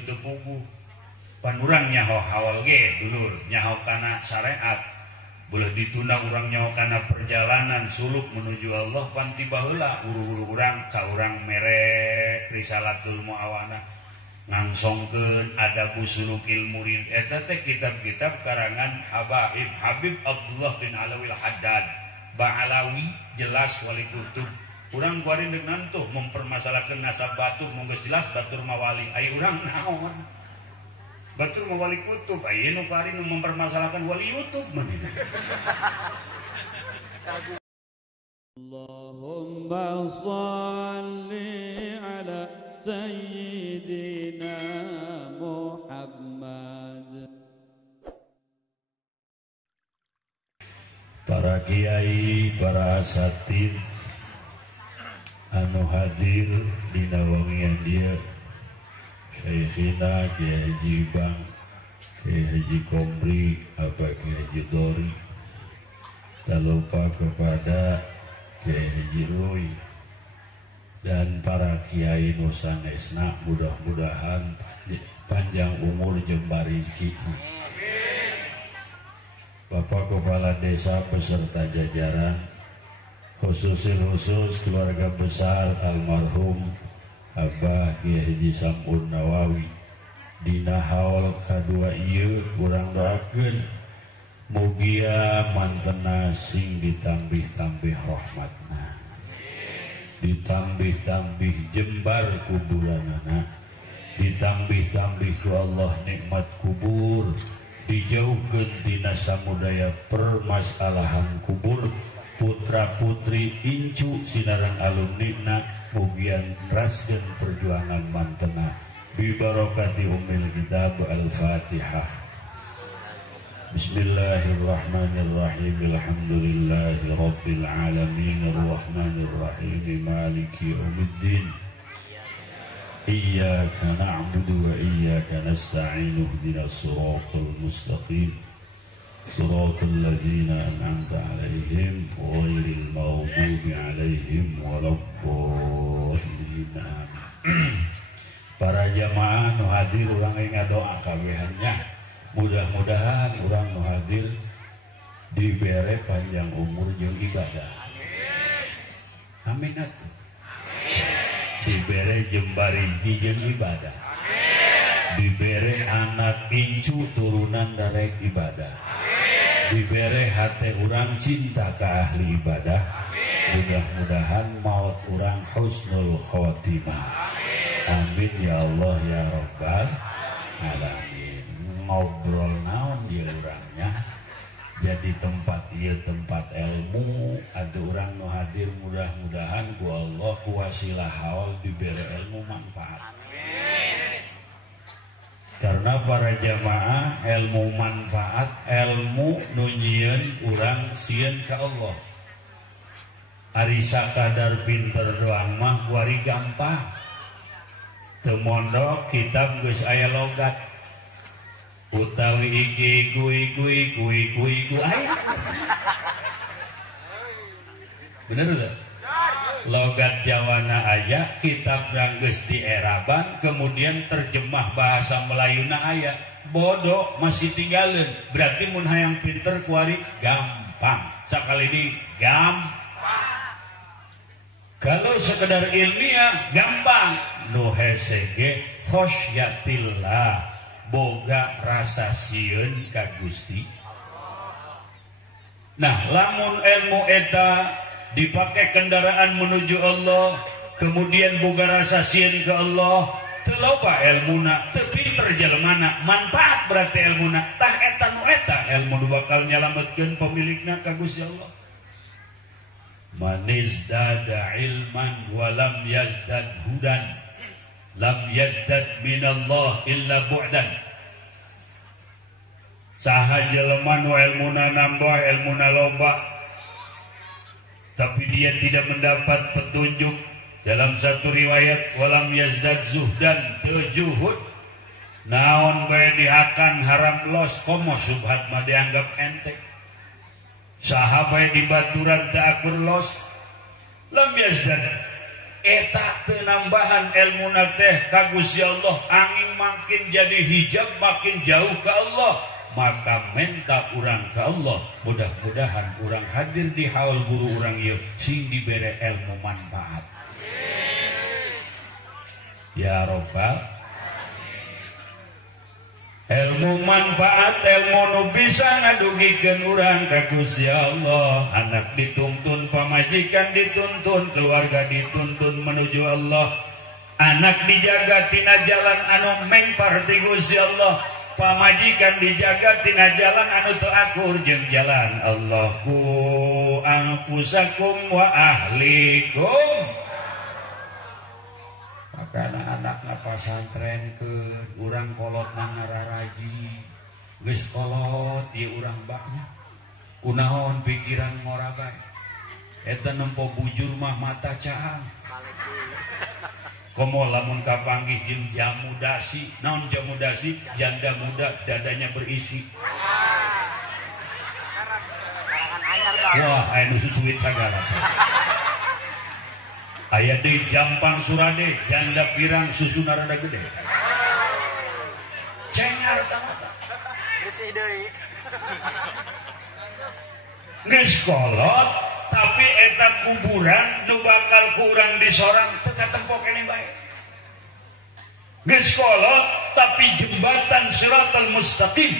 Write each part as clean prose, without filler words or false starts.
teu puguh pan urang nyaho hawal ge dulur nyaho kana syariat boleh ditunda urang nyaho kana perjalanan suluk menuju Allah pan tiba heula uru-uru urang ka urang mere Risalatul Muawana ngangsongkeun Adabus Sulukil Murid eta teh kitab-kitab karangan Habib Abdullah bin Alawil Haddad Ba'alawi jelas wali kutub urang kuari dengan tuh mempermasalahkan nasab batur monggo jelas batur mawali ai urang naon batur mawali kutub ai nu kuari nu mempermasalahkan wali YouTube manehna Allahumma shalli ala sayyidina Muhammad. Para kiai, para asatid anu hadir di nawangian dia Syekhina Kiai Haji Bang, Kiai Haji Komri, Kiai Haji Dori, tak lupa kepada Kiai Haji Roy dan para kiai nusanesna, mudah-mudahan panjang umur jembar rezeki. Bapak Kepala Desa beserta jajaran, khusus keluarga besar almarhum Abah Kiai Haji Sam'ud Nawawi dina haul kadua ieu urang doakeun mugia mantena sing ditambih-tambih rahmatna, ditambih-tambih jembar kuburanana, ditambih-tambih ku Allah nikmat kubur, dijauhkeun tina samudaya permasalahan kubur, putra putri incu sinaran alumnina mugian raskeun perjuangan mantena bi barakati ummil kitab al-Fatihah. Bismillahirrahmanirrahim. Alhamdulillahi rabbil alamin arrahmanir rahim maliki yaumiddin. Iyyaka na'budu wa iyyaka nasta'in ihdinas siratal mustaqim. صراط الذين أنعمت عليهم غير المغضوب عليهم ولا الضالين. Para jamaah nu hadir urang ngadoa kabehannya mudah-mudahan urang nu hadir dibere panjang umur jeung ibadah. Amin atuh. Dibere jembar rezeki jeung ibadah. Dibere anak incu turunan darek ibadah. Dibere hati urang cinta ke ahli ibadah. Mudah-mudahan maut urang husnul khotimah. Amin ya Allah ya Rabbal alamin. Ngobrol naon dia urangnya jadi tempat ieu tempat ilmu, ada urang nu hadir mudah-mudahan ku Allah ku wasilah haul dibere ilmu manfaat. Karena para jamaah ilmu manfaat, ilmu nunjieun urang sieun ka Allah. Ari sakadar pinter doang mah kuari gampang. Teu mondok kitab geus aya logat. Utawi iki kui aya. Bener tuh? Logat Jawana aya, kitab geus dieraban, kemudian terjemah bahasa Melayuna aya. Bodoh masih tinggalin. Berarti mun hayang pinter kuari gampang. Sakali ini gampang. Kalau sekedar ilmiah gampang. Nu hese ge khosyatillah, boga rasa sieun ka Gusti. Nah, lamun ilmu eta dipakai kendaraan menuju Allah, kemudian boga rasa sieun ke Allah, teu loba ilmuna, teu pinter jelmana, manfaat berarti ilmuna. Tah eta nu eta ilmu nu bakal nyalametkeun pemilikna ka Gusti Allah. Man izdada ilman wa lam yazdad hudan lam yazdad minallah illa bu'dan. Saha jelema nu ilmuna nambah, ilmuna loba, tapi dia tidak mendapat petunjuk. Dalam satu riwayat walam yazdad zuhdan, teu juhud naon bae dihakan haram los komo subhat mah dianggap enteng. Saha bae dibaturan teu akur los lam yazdad eta penambahan ilmu teh ka Gusti Allah angin makin jadi hijab makin jauh ke Allah maka minta urang ke Allah mudah-mudahan urang hadir di haul guru urang ieu sing dibere ilmu manfaat ya Rabbal ilmu manfaat ilmu nu bisa ngadugikeun urang ka Gusti Allah anak dituntun pamajikan dituntun keluarga dituntun menuju Allah anak dijaga tina jalan anu mengpar ti Gusti Allah pamajikan dijaga tina jalan anu teu akur jeung jalan Allah ku anfusakum wa ahlikum karena anak pasantren ke urang kolot ngararaji geus kolot ieu urang baknya kunaon pikiran ngora bae eta nempo bujur mah mata caang komo lamun kapanggih jeung jamu dasi naon jamu dasi janda muda dadanya berisi wah aya nu susuit sagala aya deui jampang surade janda pirang susu narada gede cengar tamata geus deui geus kolot tapi eta kuburan nu bakal kurang disorang teu katempo keneh bae geus kolot tapi jembatan Siratal Mustaqim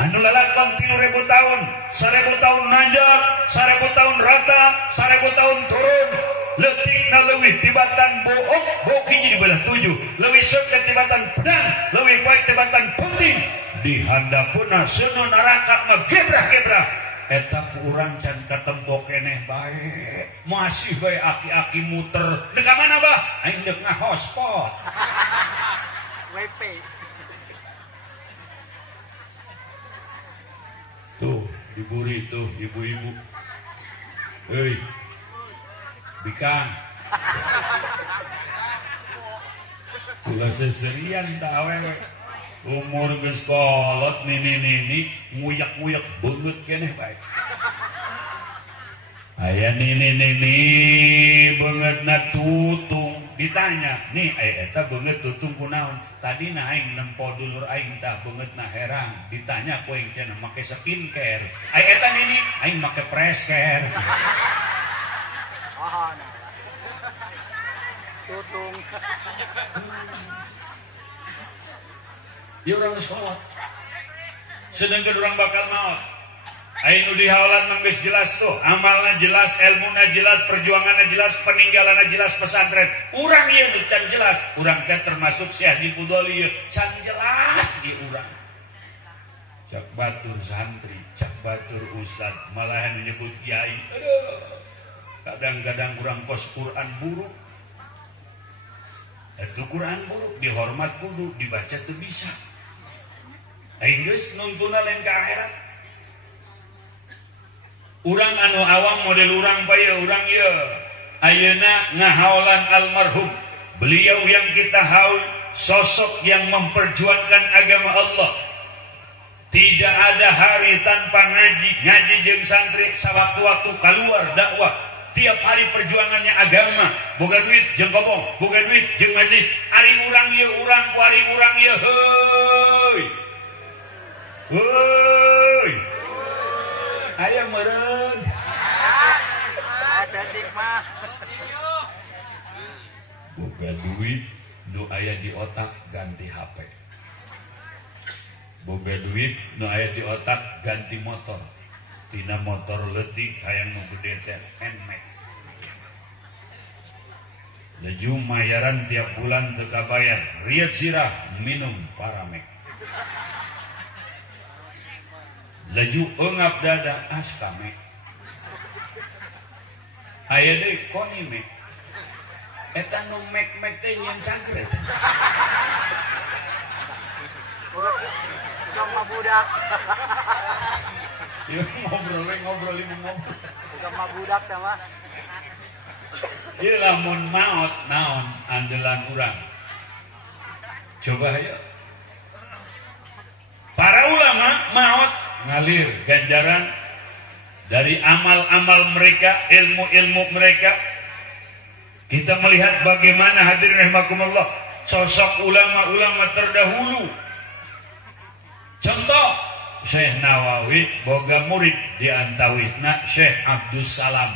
anu lalakbang 3000 tahun 1000 tahun nanjak 1000 tahun rata 1000 tahun turun letikna leuwih tibatan book boki jadi belah 7 leuwih seukeut tibatan pedang leuwih baik tibatan penting di handapuna seuneu neraka mah gebrah-gebrah eta ku urang can katempo keneh bae masih bae aki-aki muter deuk ka mana bah aing deuk ngahotspot WP tuh diburi tuh ibu-ibu euy bikang kula seserian da awewe umur geus kolot nini nguyak-nguyak beungeut keneh bae aya nini beungeutna tutung ditanya nih eta beungeut tutung kunaon tadina aing nempo dulur aing tah beungeutna herang ditanya ku aing cenah make skincare aya eta nini aing make fresh care tutung ieu urang geus kolot sedengkeun urang bakal maot aya nu dihaolan mah geus jelas tuh amalna jelas ilmuna jelas perjuanganna jelas peninggalanna jelas pesantren urang ieu nu can jelas urang teh termasuk Syekh Haji Fudoli ieu can jelas di urang cak batur santri cak batur ustad malahan menyebut kiai aduh kadang-kadang urang pos Quran buruk itu Quran buruk dihormat kudu dibaca tuh bisa aing geus nuntuna lain ka akhirat urang anu awam model urang bae urang ieu ayeuna ngahaolan almarhum beliau yang kita haul sosok yang memperjuangkan agama Allah tidak ada hari tanpa ngaji jeung santri sawaktu-waktu keluar dakwah tiap hari perjuangannya agama boga duit jeung kobong boga duit jeung majlis ari urang ieu urang ku ari urang ieu heuy heuy aya meureun asendik mah boga duit nu aya di otak ganti HP boga duit nu aya di otak ganti motor tina motor leutik hayang nu gede teh Nmax leju mayaran tiap bulan teu kabayar riet sirah minum Paramek leju eungap dada Askamek aya deui Konimek eta nu mek-mek teh nyen cangker eta bukan budak ya ngobrol bukan budak teh mah ieu lamun maot naon andelan urang coba ya para ulama maot ngalir ganjaran dari amal-amal mereka ilmu-ilmu mereka Kita melihat bagaimana hadirin rahimakumullah sosok ulama-ulama terdahulu. Contoh Syekh Nawawi boga murid di antawisna Syekh Abdus Salam.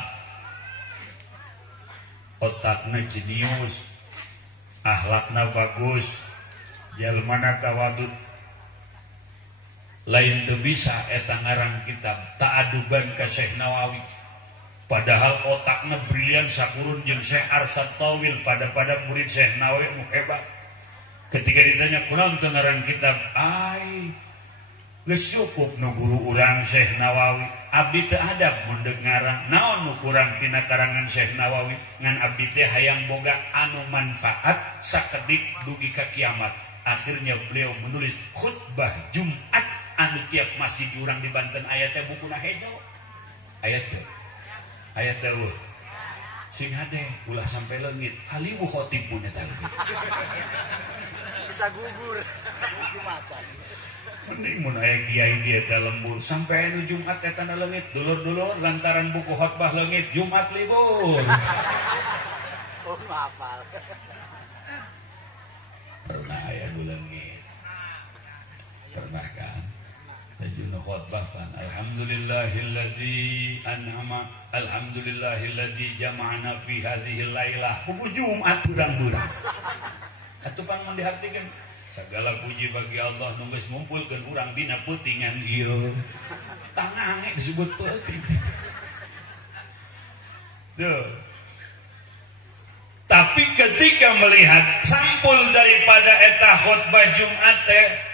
Otakna jenius, akhlakna bagus, jalmana tawadud. Lain teu bisa eta ngarang kitab ta'aduban ka Syekh Nawawi. Padahal otakna brilian sakurun jeung Syekh Arsad Tawil pada murid Syekh Nawawi hebat. Ketika ditanya kunaon teu ngarang kitab, ai geus cukup nu guru urang Syekh Nawawi. Abdi teu adab mun deuk ngarang. Naon nu kurang tina karangan Syekh Nawawi? Ngan abdi teh hayang boga anu manfaat sakedik dugi ka kiamat. Akhirnya beliau menulis khutbah Jumat anu tiap masjid urang di Banten aya teh bukuna hejo. Aya teh. Aya teh sing hade ulah sampai leungit. Halimu khotibun eta leuwih. Bisa gugur Jumatan. Mending mun aya kiai di eta lembur sampai anu Jumat eta na leungit dulur-dulur lantaran buku khotbah leungit Jumat libur. Oh hafal. Pernah aya nu leungit. Pernah kan? Tajun khotbah kan alhamdulillahilladzi an'ama alhamdulillahilladzi jama'ana fi hadhil lailah. Buku Jumat urang-urang. Atuh pan mun dihartikeun sagala puji bagi Allah nu geus ngumpulkeun urang dina peutingan ieu. Tangange disebut peuting. Tuh. Tapi ketika melihat sampul daripada eta khutbah Jumat teh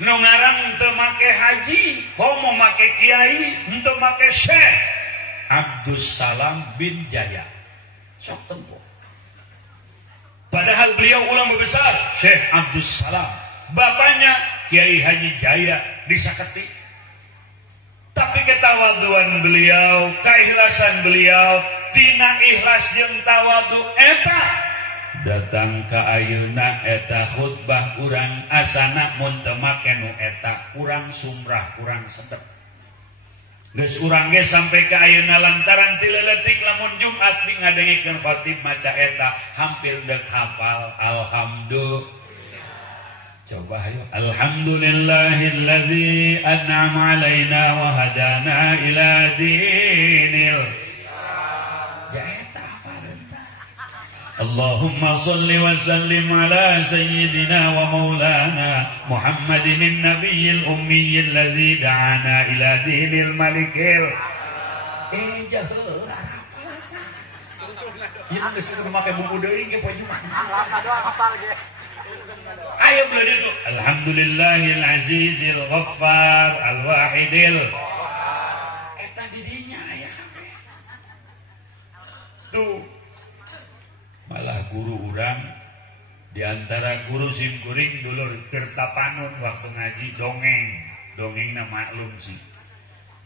nu ngarang teu make haji, komo make kiai, teu make Syekh Abdus Salam bin Jaya. Sok tempo. Padahal beliau ulama besar, Syekh Abdus Salam. Bapaknya Kiai Haji Jaya di Saketi. Tapi ketawaduan beliau, keikhlasan beliau, tina ikhlas jeung tawadu eta datang ka ayeuna eta khutbah urang asana mun teu make nu eta urang sumrah urang sedep. Geus urang ge sampai ka ayeuna lantaran ti leuletik lamun Jumat di ngadengikeun khatib maca eta hampir deuk hafal. Alhamdulillah. Coba ayo. Alhamdulillahilladzi an'ama alaina wa hadana ila dinil Allahumma salli wa sallim ala sayyidina wa maulana Muhammadin nabiyil ummiyil ladzi da'ana ila dinil malikil. Jaheur ya geus kudu make buku deui ge poe Jumat. Doa hafal ge. Ayo beli itu. Alhamdulillahil azizil ghaffar al wahidil. Eta didinya aya kabeh. Tuh malah guru urang diantara guru simkuring dulur kertapanun waktu ngaji dongengna maklum sih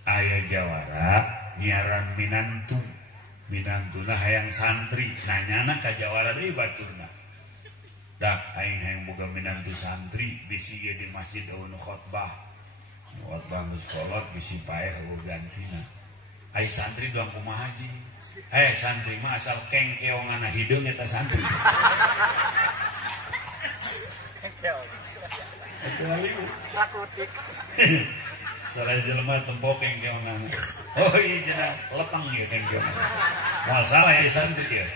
aya jawara nyiaran minantuna hayang santri nanyana ka jawara deui baturna dak aing hayang boga minantu santri bisi ge di masjid nu khotbah geus kolot bisi paeh gantina ai santri doang kumaha haji. Santri mah asal kengkeonganna hideung eta santri. Cakutik. Salah jelema tempo kengkeonganna. Oh iya cenah leteng ya kengkeonganna. Moal salah ya santri ya.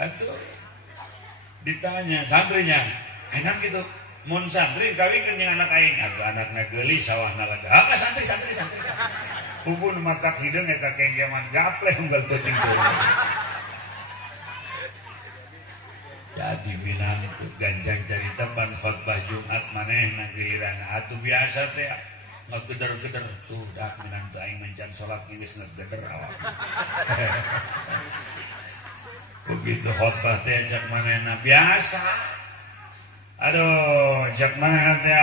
Atuh ditanya santrinya, enak gitu. Mun santri kawinkeun jeung anak aing, atuh anakna geulis sawahna lagi. Ka santri. Ubun matak hideung eta kengkeman gapleh unggal teuting teuing. Jadi binantu ganjang carita pan khotbah Jumat manehna giliran atuh biasa teh ngegeder-geder tuh dak minantu aing mencan salat geus ngegeder awak. Begitu khotbah teh cak manehna biasa. Aduh, cak manehna teh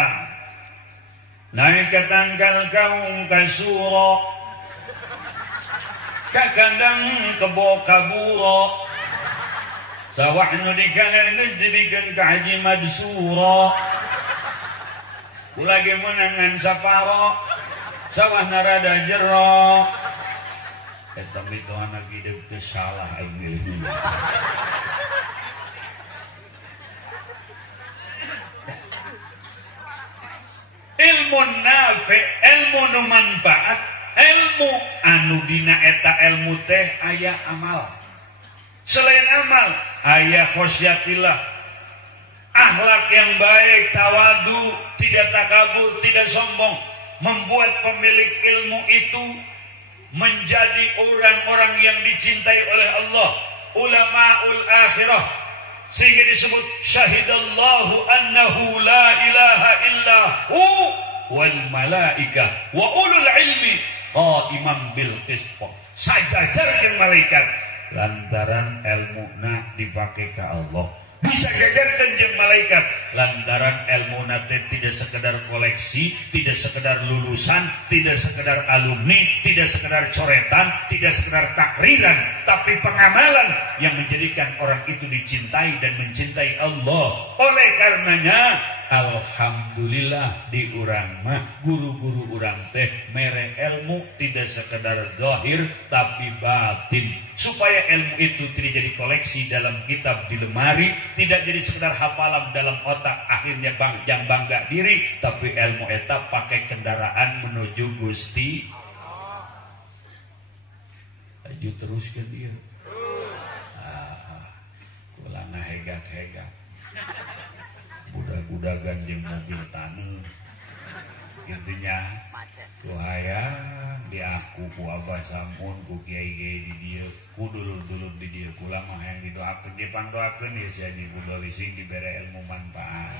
naik ke tanggal kaum kasuro kakandang kebo kaburo sawah nu dikanan geus dibikeun ka Haji Madsuro ulage menangan saparo sawah narada jero Eta itu anak hidup teh salah aing milih. Ilmu nafi, ilmu nu manfaat, ilmu anu dina eta ilmu teh aya amal. Selain amal, aya khosyatillah, akhlak yang baik, tawadu, tidak takabur, tidak sombong, membuat pemilik ilmu itu menjadi orang-orang yang dicintai oleh Allah, ulamaul akhirah, sehingga disebut syahidallahu annahu la ilaha illa hu wal malaika wa ulul ilmi qaiman bil qist. Sajajar jeung malaikat lantaran ilmuna dipake ka Allah. Bisa jajarkan jeung malaikat lantaran ilmu nate tidak sekedar koleksi, tidak sekedar lulusan, tidak sekedar alumni, tidak sekedar coretan, tidak sekedar takriran, tapi pengamalan yang menjadikan orang itu dicintai dan mencintai Allah. Oleh karenanya alhamdulillah di urang mah guru-guru urang teh mere ilmu tidak sekedar zahir tapi batin, supaya ilmu itu tidak jadi koleksi dalam kitab di lemari, tidak jadi sekedar hafalan dalam otak akhirnya yang bangga diri, tapi ilmu eta pakai kendaraan menuju Gusti. Ayo terus ke dia. Kula ngahegat-hegat. Budak-budagan jeung mobil taneuh. Intinya ku hayang diaku ku Abah Samun ku kiai-kiai di dieu ku dulur-dulur di dieu kula mah hayang didoakeun dipangdoakeun ya si Haji Budoli sing dibere ilmu manfaat.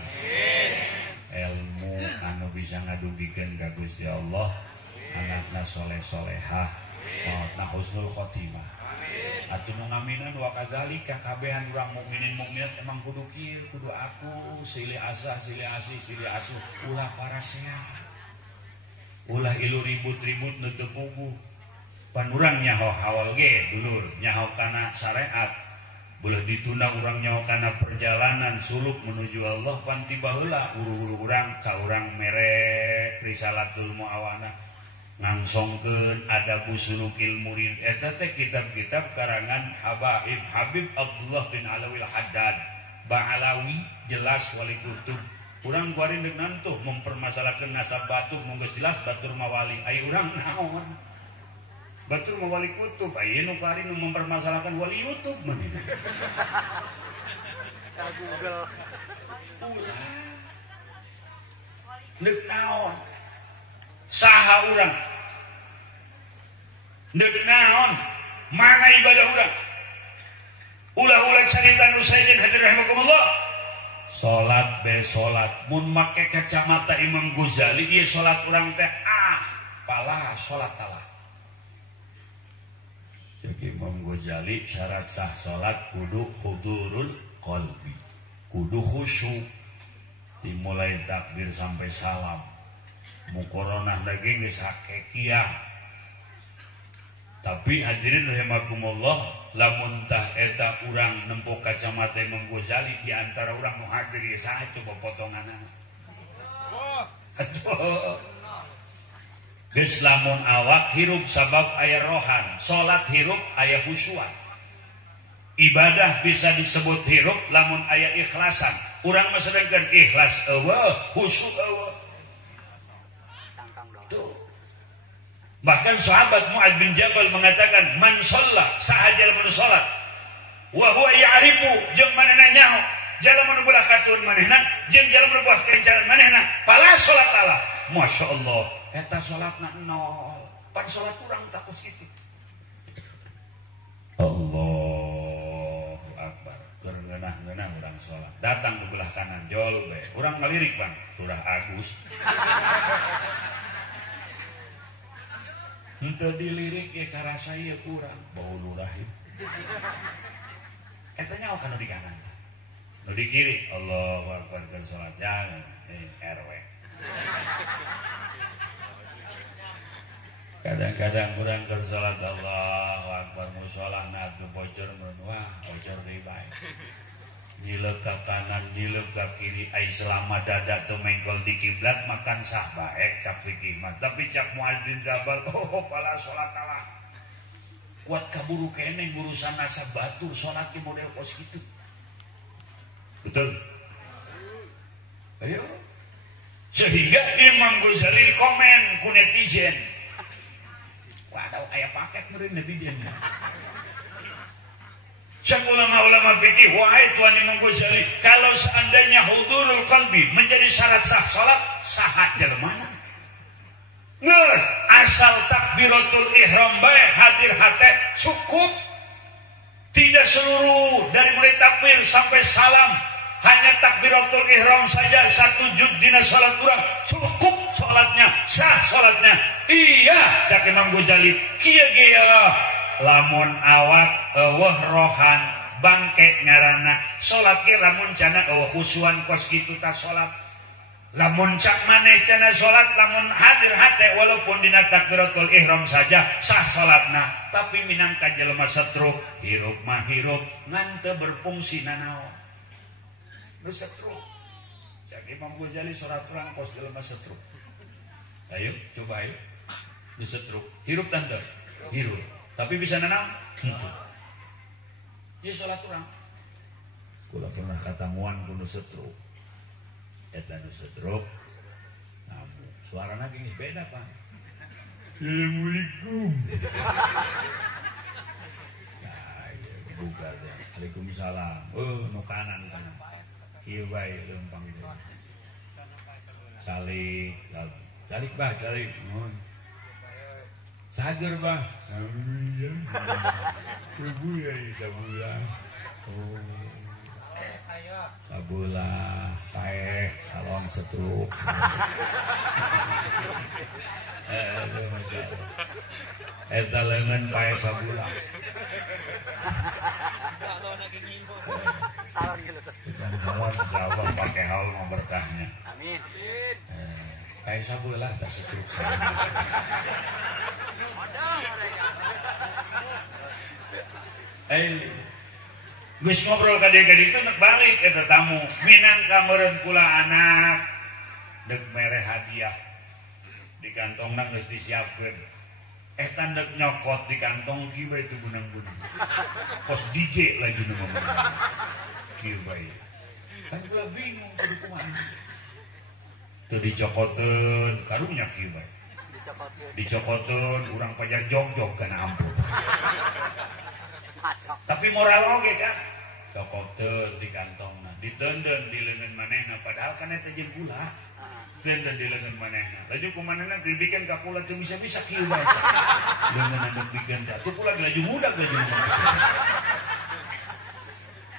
Ilmu anu bisa ngadugikeun ka Gusti Allah, anakna soleh-solehah, maotna husnul khotimah. Atuh nu ngaminan wa kadzalika kabehan urang mukminin mukminat emang kudu kieu, kudu aku silih asah silih asih silih asuh ulah parasehat. Ulah ilu ribut-ribut nu teu puguh. Pan urang nyaho hawal ge dulur, nyaho kana syariat. Boleh ditunda urang nyaho kana perjalanan suluk menuju Allah, pan tiba heula uru-uru urang ka urang mere Risalatul Muawana ngangsongkeun Adabus Sulukil Murid. Eta teh kitab-kitab karangan Habib Abdullah bin Alawil Haddad Ba'alawi, jelas wali kutub. Urang kuari dengan tuh mempermasalahkan nasab batur, monggus jelas batur mawali. Ai urang naon? Batur mawali kutub. Ai nu kuari nu mempermasalahkan wali YouTube manehna. Ka Google. Ulah. Neuk naon? Saha urang? Neuk naon? Mana ibadah urang? Ulah-ulah carita nu saejeun hadir rahimakumullah. Salat be salat mun make kacamata Imam Ghazali ieu salat urang teh pala salat talah. Jadi Imam Ghazali syarat sah salat kudu hudurul qalbi, kudu khusyuk dimulai takbir sampai salam. Muqaranah lagi geus hakikiyah. Tapi hadirin rahimakumullah, lamun tah eta urang nempo kacamata Imam Ghazali di antara urang nu hadir ieu saha coba potonganna. Atuh. Geus lamun awak hirup sabab aya rohan, salat hirup aya khusyuk. Ibadah bisa disebut hirup lamun aya ikhlasan. Urang mah sedengkeun ikhlas eueuh, khusyuk eueuh. Bahkan sahabat Mu'ad bin Jabal mengatakan, man sholla sahajal mun salat wa huwa ya'rifu jeung manehna nyaho jalma nu beulah katun manehna jeung jalma nu buah kencaran manehna pala salat Allah. Masyaallah, eta salatna nol. Pan salat urang takus kitu. Allahu Akbar. Keur ngeunah-ngeunah urang salat. Datang di belah kanan jol we. Urang ngalirik, Bang. Surah Agus. Henteu dilirik ya cara saya kurang bau lurahim. Eta nyawa kana di kanan. Nu di kiri Allahu Akbar keur salat jangan RW. Kadang-kadang urang keur salat Allahu Akbar musholahna atuh bocor mun wah bocor deui bae. Nyileuk ka kanan, nyileuk ka kiri, ai selama dada teu mengkol di kiblat makan sah bae cak fikih mah. Tapi cak Mu'ad bin Jabal pala salat Allah. kuat kaburu kene ngurusan nasab batur salat ke model kos gitu. Betul. Ayo. Sehingga Imam Ghazali komen ku netizen. Waduh aya paket meureun netizen. Sang ulama-ulama fikih, wahai Tuan Imam Ghazali, kalau seandainya hudurul qalbi menjadi syarat sah salat, saha jelema? Ngeus asal takbiratul ihram bae hadir hate cukup. Tidak seluruh dari mulai takbir sampai salam, hanya takbiratul ihram saja satu juz dina salat urang cukup salatnya, sah salatnya. Iya, cak Imam Ghazali, kieu ge lamun awak eueuh rohan bangke ngaranna salat ge lamun cana eueuh khusyuan kos kitu ta salat. Lamun cak maneh cenah salat lamun hadir hate walaupun dina takbiratul ihram saja sah salatna, tapi minangka jelema setruk hirup mah hirup ngan teu berfungsi nanaon. Nu setruk. Cak Imam Ghazali salat urang kos jelema setruk. Ayo coba ayo. Nu setruk, hirup tante. Hirup. Tapi bisa nanaon? Henteu. Ieu salat urang. Kula pernah katamuan ku nu setruk. Eta nu setruk namu suarana geus beda Pak. Assalamualaikum. Saya buka teh. Waalaikumsalam. Nu kanan kana. Kieu bae leumpang teh. Calik, calik bah, calik. Nuhun. Sager bah. Sabulah. Oh. Sabulah, taeh, salon setruk. Eta leungeun pae sabulah. Salon gitu Ustaz. Salon jawab pakai hal mau berkahnya. Amin. Pae sabulah tah setruk. Geus ngobrol ka dieu itu nek balik eta tamu minangka meureun kula anak deuk mere hadiah di kantongna geus disiapkeun eta deuk nyokot di kantong kieu bae teu gunang-gunang pos DJ lagi nu ngomong kieu bae kan kula bingung kudu kumaha teu dicokoteun karunya kieu bae dicokoteun urang pajar jog-jog kana ampun tapi moral oge kan cokoteun di kantongna ditendeng di leungeun manehna padahal kan eta jeung gula tendeng di leungeun manehna laju kumanehna dibikin ka kula teu bisa-bisa kieu bae leungeun anu bikin teh teu kula laju mudag laju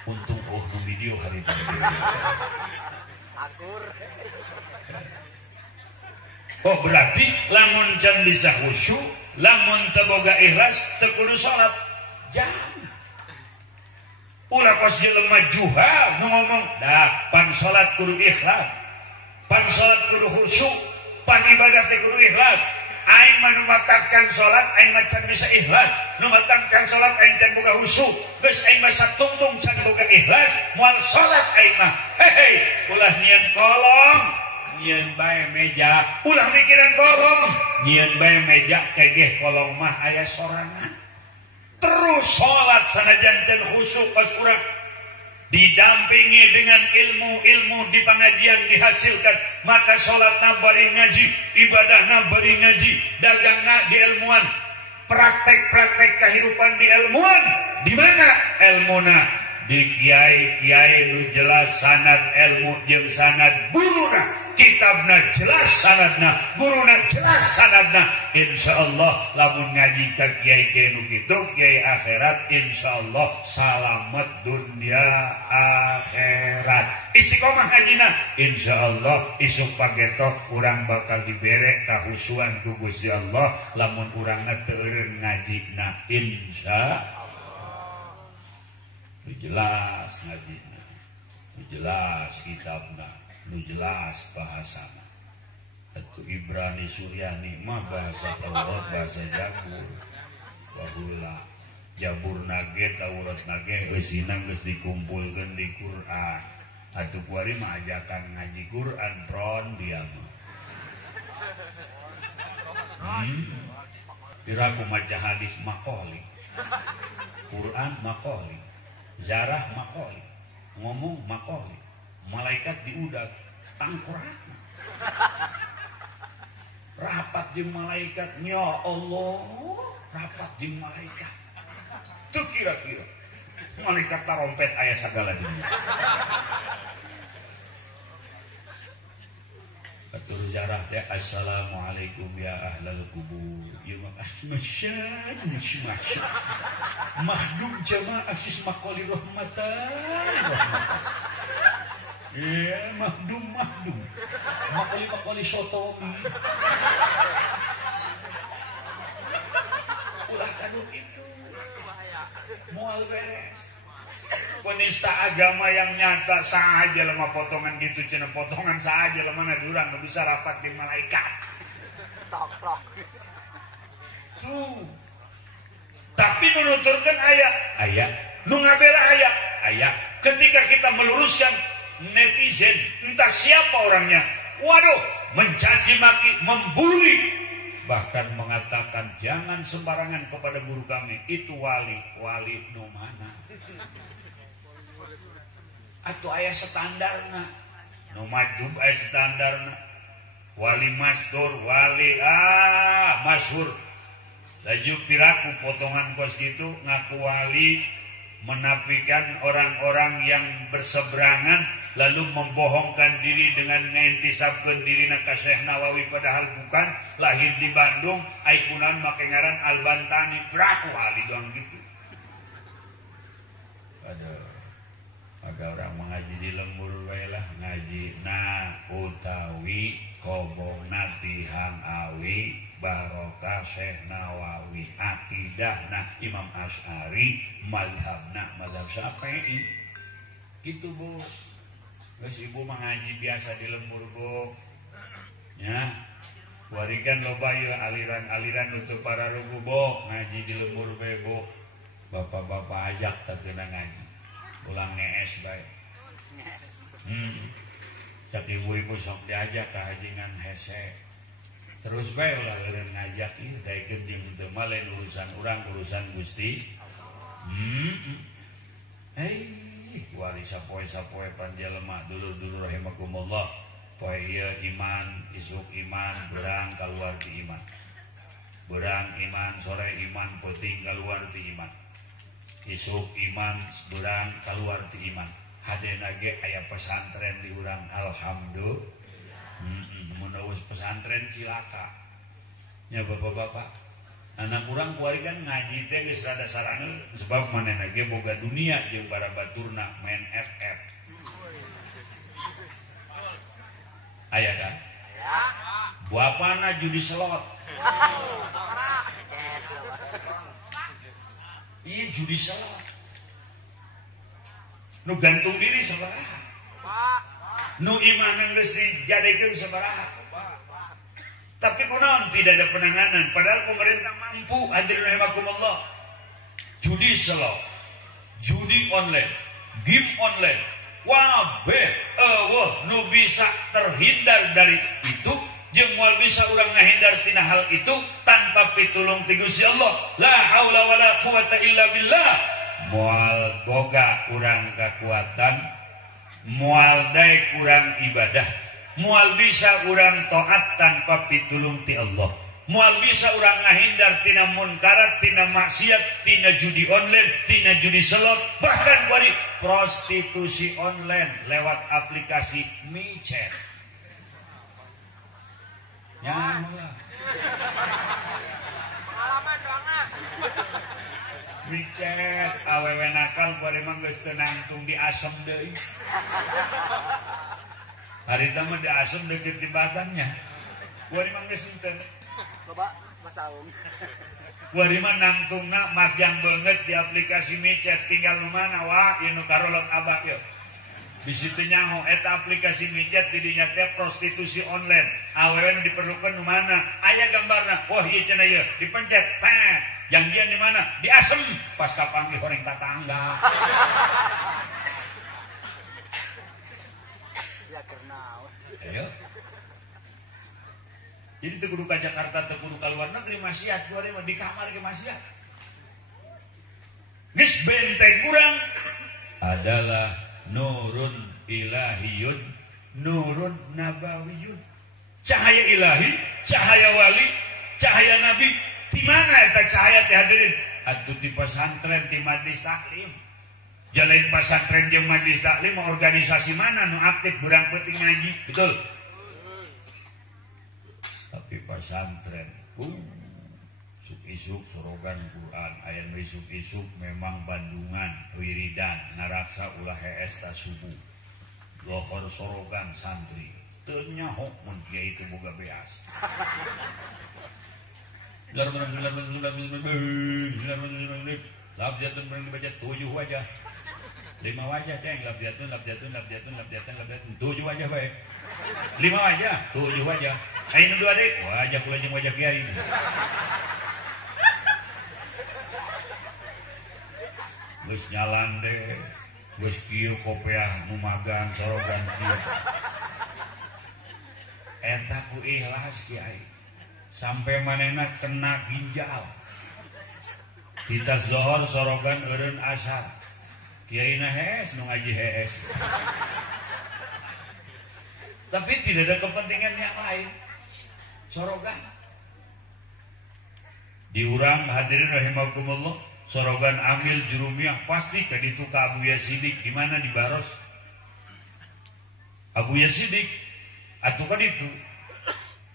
untung nu video hari tadi akur oh berarti lamun can bisa khusyuk lamun teu boga ikhlas teu kudu salat jangan ulah kos jelema juhal nu ngomong dah pan salat kudu ikhlas pan salat kudu khusyuk pan ibadah teh kudu ikhlas aing mah nu matakkan salat aing mah can bisa ikhlas nu matakkan salat aing can boga khusyuk geus aing mah satungtung can boga ikhlas moal salat aing mah hei ulah nian kolong nyieun bae meja ulah mikiran kolong nyieun bae meja kegeh kolong mah aya sorangan terus sholat sanajan can khusyuk pas urang didampingi dengan ilmu di pengajian dihasilkan maka sholatna bari ngaji ibadahna bari ngaji dagangna di ilmuan praktek kehidupan di ilmuan di mana ilmuna di kiai nu jelas sanad ilmu jeung sanad guruna kitabna jelas sanadna guruna jelas sanadna insyaallah lamun ngaji ka kiai nu kitu kiai akhirat insyaallah salamet dunia akhirat istiqomah ngajina insyaallah isuk pagetok urang bakal dibere kahusuan ku Gusti Allah lamun urangna teu eureun ngajina insyaallah jelas ngajina jelas kitabna nu jelas bahasana Atu Ibrani Suryani mah bahasa Taurat bahasa Jabur bahula Jabur nage Taurat nage eusina geus dikumpulkeun di Quran atuh kuari mah ajakan ngaji Quran tron dia mah kira ku maca hadis maqali Quran makoli, zarah makoli, ngomong makoli, malaikat diudag tangkuratna. Rapat jeung malaikat, ya Allah, rapat jeung malaikat. Tuh kira-kira malaikat tarompet aya sagala dunia. Atur zarah teh assalamualaikum ya ahlal kubur. Ya masyad masyad. Makhdum jamaah kismaqali rahmatan. Ya makhdum. Makali sotomi. Ulah kadung itu. Moal beres. Penista agama yang nyata saja lemah potongan gitu cenah potongan saja lemah na durang nu bisa rapat di malaikat. Tok. Tuh. Tapi nu nuturkeun aya, nu ngabela aya. Ketika kita meluruskan netizen, entah siapa orangnya, waduh, mencaci maki, membuli, bahkan mengatakan jangan sembarangan kepada guru kami, itu wali nu mana? Atau aya standarna, nu majub aya standarna, wali masdur, wali masyhur, laju piraku potongan kos gitu ngaku wali, menafikan orang-orang yang berseberangan, lalu membohongkan diri dengan ngintisabkeun dirina ka Syekh Nawawi padahal bukan, lahir di Bandung, aikunan make ngaran Albantani, piraku wali doang gitu. Aduh. Maka orang mengaji di lembur wae lah ngaji na utawi kobong natihang awi barokah Syekh Nawawi akidahna Imam Asy'ari mazhabna mazhab Syafi'i gitu Bu. Geus ibu mengaji biasa di lembur Bu nya warikan loba ieu aliran-aliran untuk para rugu Bu ngaji di lembur bae Bu. Bapak-bapak ajak teh kena ngaji ulang ngees baik. Sak ibu-ibu sok diajak ke hajingan hese. Terus baik ulah eureun ngajak ieu daekeun jeung teu mah lain urusan urang urusan Gusti. Wari sapoe-sapoe panjalema dulur-dulur rahimakumullah. Poe ieu iman, isuk iman, berang kaluar ti iman. Berang iman, sore iman, peuting kaluar ti iman. Isuk iman berang keluar ti iman hadena ge aya pesantren di urang alhamdulillah. Mun eueus pesantren cilaka nya bapak-bapak anak urang kuarigan ngaji teh geus rada sarangeuh sebab manehna ge boga dunia jeung para baturna main FF aya kan bapana judi slot. Iya judi slot. Nu gantung diri sabaraha? Nu iman geus dijadikeun sabaraha? Tapi kunaon tidak ada penanganan padahal pemerintah mampu hadirin rahimakumullah. Judi slot, judi online, game online. Nu bisa terhindar dari itu jeung moal bisa urang ngahindar tina hal itu tanpa pitulung ti Gusti Allah. La haula wala quwata illa billah. Moal boga urang kekuatan, moal daek urang ibadah, moal bisa urang taat tanpa pitulung ti Allah. Moal bisa urang ngahindar tina munkarat, tina maksiat, tina judi online, tina judi slot, bahkan bari prostitusi online lewat aplikasi micet. Jangan lah. Pengalaman banget. Micet, awewe nakal bari mah geus teu nangtung di asem deui. Harita mah di asem deukeut di batannya. Bari mah geus henteu. Loba Mas Aung. Bari mah nangtungna mas jang beungeut di aplikasi micet tinggal nu mana wa ieu nu karolot abah yeuh. Bisi teu nyaho eta aplikasi micet di dinya teh prostitusi online. Awewe nu diperlukeun nu mana? Aya gambarna. Wah ieu cenah ieu, dipencet. Tah, janjian di mana? Di asem pas kapanggih horeng tatangga. Ya kenaon. Ayo. Jadi teu kudu ka Jakarta, teu kudu ka luar negeri maksiat, kuari mah di kamar ge maksiat. benteng urang adalah nurun ilahiyun, nurun nabawiyun. Cahaya ilahi, cahaya wali, cahaya nabi. Di mana eta cahaya teh hadirin? Atuh di pesantren di majelis taklim. Jalain pesantren jeung majelis taklim organisasi mana nu aktif urang penting ngaji, betul? Tapi pesantren isuk sorogan Quran aya nu isuk memang bandungan wiridan ngaraksa ulah heesta subuh lohor sorogan santri teu nyaho mun kiai teu boga beas labjatun berang dibaca 7 wajah 5 wajah ceng labjatun 7 wajah bae 5 wajah 7 wajah ayeuna 2 deui wajah kula jeung wajah kiai geus nyalan deh geus kieu kopiah nu magang sorogan kieu eta ku ikhlas kiai sampai manehna kena ginjal kita zohor sorogan eureun asar kiai na hees nu ngaji hees tapi tidak ada kepentingan yang lain sorogan diurang hadirin rahimakumullah sorogan amil jurumiah pasti ke ditu ka Abuya Sidik di mana di Baros Abuya Sidik atuh ka ditu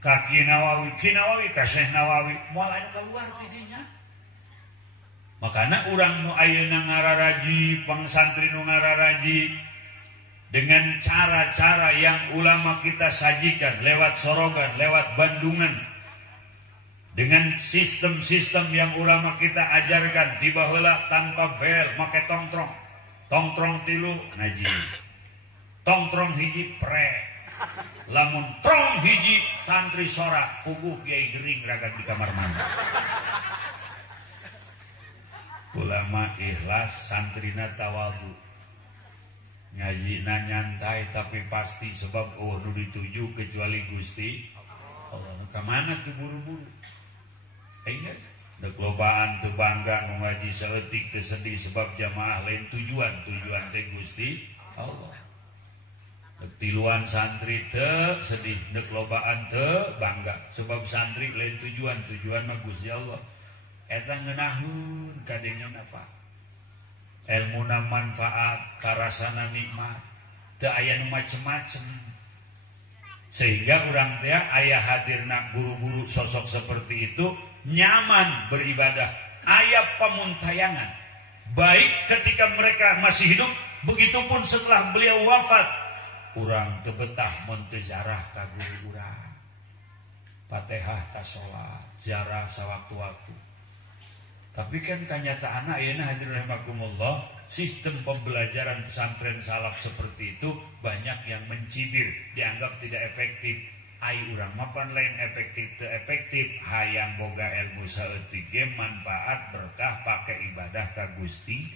ka Kinawawi ka Syekh Nawawi moal anu keluar tidinya makana urang nu ayeuna ngararaji pangsantri nu ngararaji dengan cara-cara yang ulama kita sajikan lewat sorogan lewat bandungan dengan sistem-sistem yang ulama kita ajarkan di baheula tanpa bel make tongtrong tilu ngaji tongtrong hiji pre lamun trong hiji santri sorak puguh kiai gering raga di kamar mandi ulama ikhlas santrina tawadhu ngajina nyantai tapi pasti sebab nu dituju kecuali Gusti Allah kemana tuh buru-buru ingat dek lobaan teu bangga nu ngaji saeutik teu sedih sebab jamaah lain tujuan teh Gusti Allah dek tiluan santri teu sedih dek lobaan teu bangga sebab santri lain tujuan mah Gusti Allah eta ngeunaheun kadengeun apa ilmuna manfaat karasana nikmat teu aya nu macem-macem sehingga urang teh aya hadirna guru-guru sosok seperti itu nyaman beribadah aya pamuntayangan baik ketika mereka masih hidup begitupun setelah beliau wafat urang teu betah mun teu ziarah ka guru urang Fatihah ka salat ziarah sawaktu-waktu tapi kan kenyataanna ayeuna hadirin rahimakumullah sistem pembelajaran pesantren salaf seperti itu banyak yang mencibir dianggap tidak efektif ai urang mapan lain efektif teu efektif hayang boga ilmu saeutik ge manfaat berkah pake ibadah ka Gusti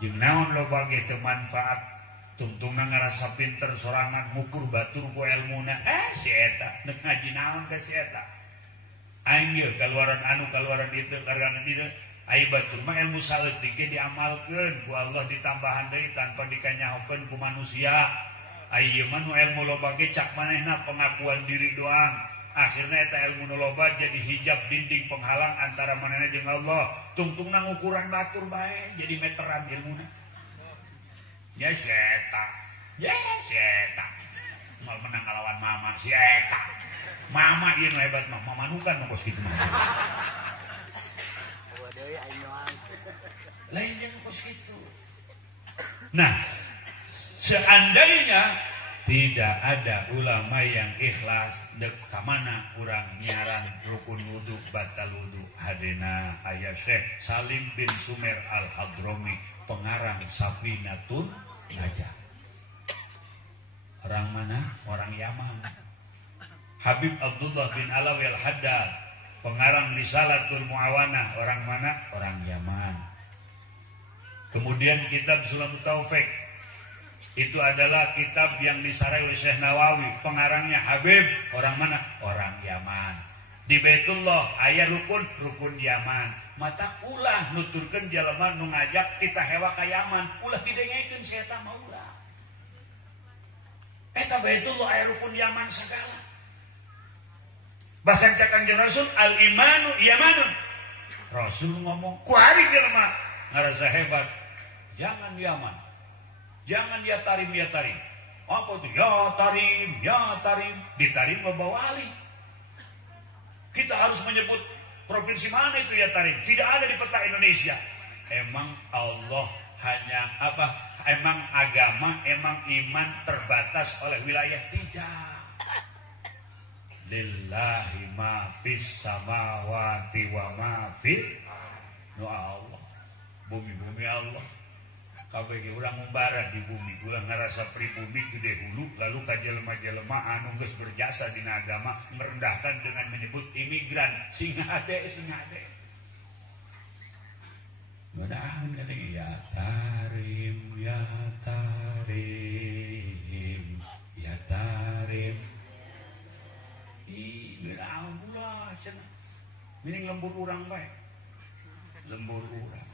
jeung naon loba ge teu manfaat tungtungna ngarasa pinter sorangan mukur batur ku ilmuna si eta neuk ngaji naon ka si eta aing ge kaluaran itu karana dieu ai batur mah ilmu saeutik ge diamalkeun ku Allah ditambahan deui tanpa dikanyahokeun ku manusia ayeuna mah nu ilmu loba ge cak manehna pengakuan diri doang akhirna eta ilmu nu loba jadi hijab dinding penghalang antara manehna jeung Allah tungtungna ngukuran batur bae jadi meteran ilmuna ya si eta mal menang ngalawan mama si eta mama ieu nu hebat mah mamanukan mah kos kitu mah deui aing doang lain jeung kos kitu nah seandainya tidak ada ulama yang ikhlas dek kamana urang nyiaran rukun wudu batal wudu hadena aya Syekh Salim bin Sumer Al-Hadrami pengarang Safinatun Najah orang mana? Orang Yaman. Habib Abdullah bin Alawi Al-Haddad pengarang Risalatul Muawanah orang mana? Orang Yaman. Kemudian kitab Sulamut Taufik itu adalah kitab yang disarai oleh Syekh Nawawi pengarangnya Habib orang mana? Orang Yaman. Di Baitullah ayat rukun Yaman mata ulah nuturkeun jelema nu ngajak kita hewa ka Yaman, ulah didengekeun si eta mah ulah. Eta Baitullah aya rukun Yaman sagala. Bahkan cak Kanjeng Rasul al-imanu yamanun. Rasul ngomong, ku ari jelema ngarasa hebat, jangan Yaman. Jangan ya tarim. Apa itu? Ya tarim. Ditarim loba wali. Kita harus menyebut provinsi mana itu ya tarim. Tidak ada di peta Indonesia. Emang Allah hanya apa? Emang agama, emang iman terbatas oleh wilayah? Tidak. Lillahi ma fis samawati wa ma fil Allah. Bumi Allah. Kabeh ge urang ngumbara di bumi, urang ngarasa pribumi gede hulu, lalu ka jelema-jelema anu geus berjasa dina agama merendahkan dengan menyebut imigran. Sing ade. Mudah-mudahan ini ya tarim. Mudah-mudahan pula cenah. Mining lembur urang bae. Lembur urang.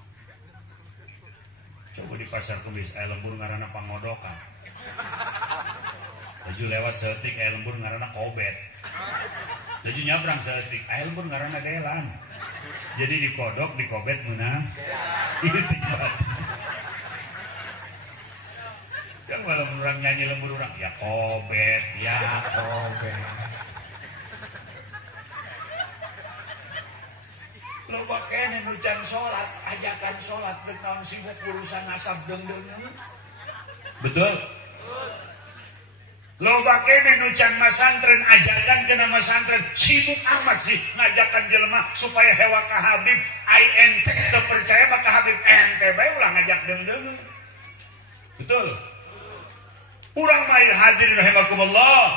Coba di pasar Kemis, lembur ngaranna pangodokan. Laju lewat seetik, lembur ngaranna kobet. Laju nyabrang seetik, lembur ngaranna delan. Jadi dikodok, dikobet menang. Itu tiba. Kan malam orang nyanyi lembur orang, ya kobet. Lo bakene nucan sholat, ajakan sholat naon sibuk urusan asap dengdeng. Betul? Lo bakene nucan masantren, ajakan kena masantren sibuk amat sih ngajakan jelema supaya hewa ka Habib INT teu percaya maka Habib ente bae ulah ngajak dengdeng. Betul? Urang mah hadirin rahimakumullah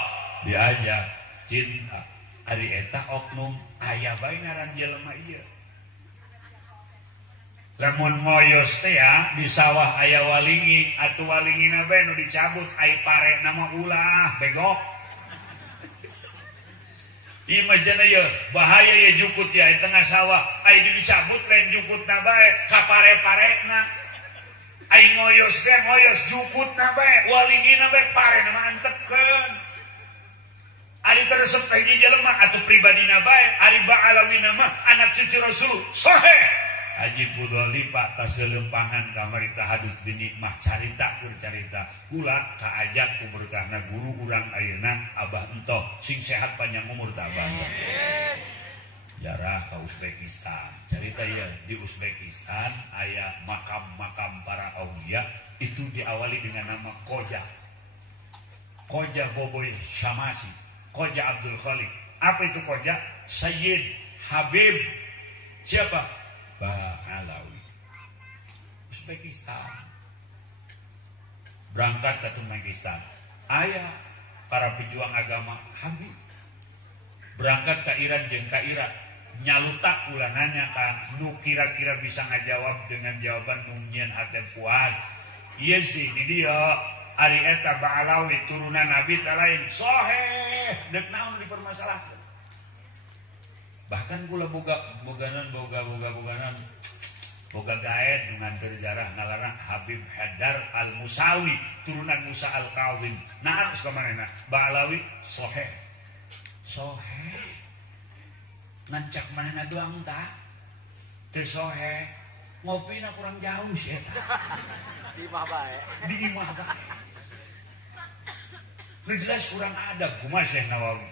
diajak cinta ari eta oknum aya bae ngaran jelema ieu. Lamun ngoyos teh ya di sawah aya walingi atuh walingina bae nu dicabut ai pare nama ulah begok. Ieu mah cenah ye bahaya ye jukut ya di tengah sawah ai dicabut lain jukutna bae ka pare-parena. Ai ngoyos teh ngoyos jukutna bae walingina bae pare nama antepkeun. Ari teresep ka hiji jelema atuh pribadina bae ari ba'alawina mah anak cucu Rasul sahih. Haji Budoli Pak taselempangan kamarita hadus dinikmah carita keur carita kula kaajak ku berkahna guru urang ayeuna Abah Entoh sing sehat panjang umur tah Abah. Jarah ka Uzbekistan. Carita ya di Uzbekistan aya makam-makam para aulia itu diawali dengan nama Koja. Koja Boboy Syamasi, Koja Abdul Khaliq. Apa itu Koja? Sayyid Habib siapa? Bahalawi Uzbekistan. Berangkat ke Turkmenistan aya para pejuang agama Habib. Berangkat ke Iran jeung ka Irak nyalutak ulah nanya ka nu kira-kira bisa ngajawab dengan jawaban nu nyieun hate puas. Ieu sih di dieu ari eta Bahalawi turunan Nabi teh lain sahih deuk naon dipermasalahkeun. Bahkan kula boga gaet dengan terjarah ngalarang Habib Haidar Al-Musawi turunan Musa Al-Kazim. Nah harus kemanana Bahalawi sahih ngancak manehna doang tah teu sahih ngopina kurang jauh sih eta di imah bae nu jelas kurang adab kumaha Syekh Nawawi,